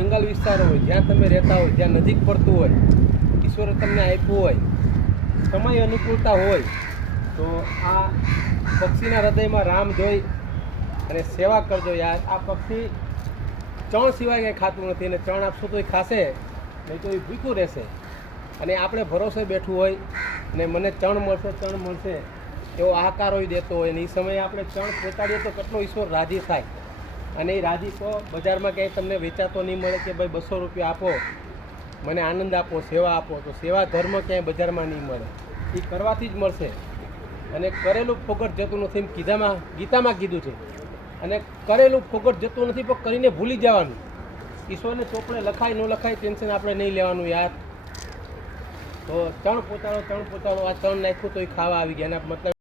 જંગલ વિસ્તાર હોય, જ્યાં તમે રહેતા હોય, જ્યાં નજીક પડતું હોય, ઈશ્વરે તમને આપ્યું હોય, સમય અનુકૂળતા હોય, તો આ પક્ષીના હૃદયમાં રામ જોઈ અને સેવા કરજો યાર. આ પક્ષી ચણ સિવાય કંઈ ખાતું નથી, અને ચણ આપશો તો એ ખાશે, નહીં તો એ ભૂખ્યું રહેશે. અને આપણે ભરોસે બેઠું હોય અને મને ચણ મળશે એવો આકાર હોય દેતો હોય, અને એ સમયે આપણે ચણ પહોંચાડીએ તો કેટલો ઈશ્વર રાજી થાય. અને એ રાજી તો બજારમાં ક્યાંય તમને વેચાતો નહીં મળે કે ભાઈ 200 રૂપિયા આપો, મને આનંદ આપો, સેવા આપો. તો સેવા ધર્મ ક્યાંય બજારમાં નહીં મળે, એ કરવાથી જ મળશે. અને કરેલું ફોગટ જતું નથી, એમ ગીતામાં કીધું છે. અને કરેલું ફોગટ જતું નથી, પણ કરીને ભૂલી જવાનું. ઈશ્વરને ચોપડે લખાય ન લખાય ટેન્શન આપણે નહીં લેવાનું યાર. તો ચણ પોતાડો. આ ચણ નાખ્યું તો એ ખાવા આવી ગયા. એના મતલબ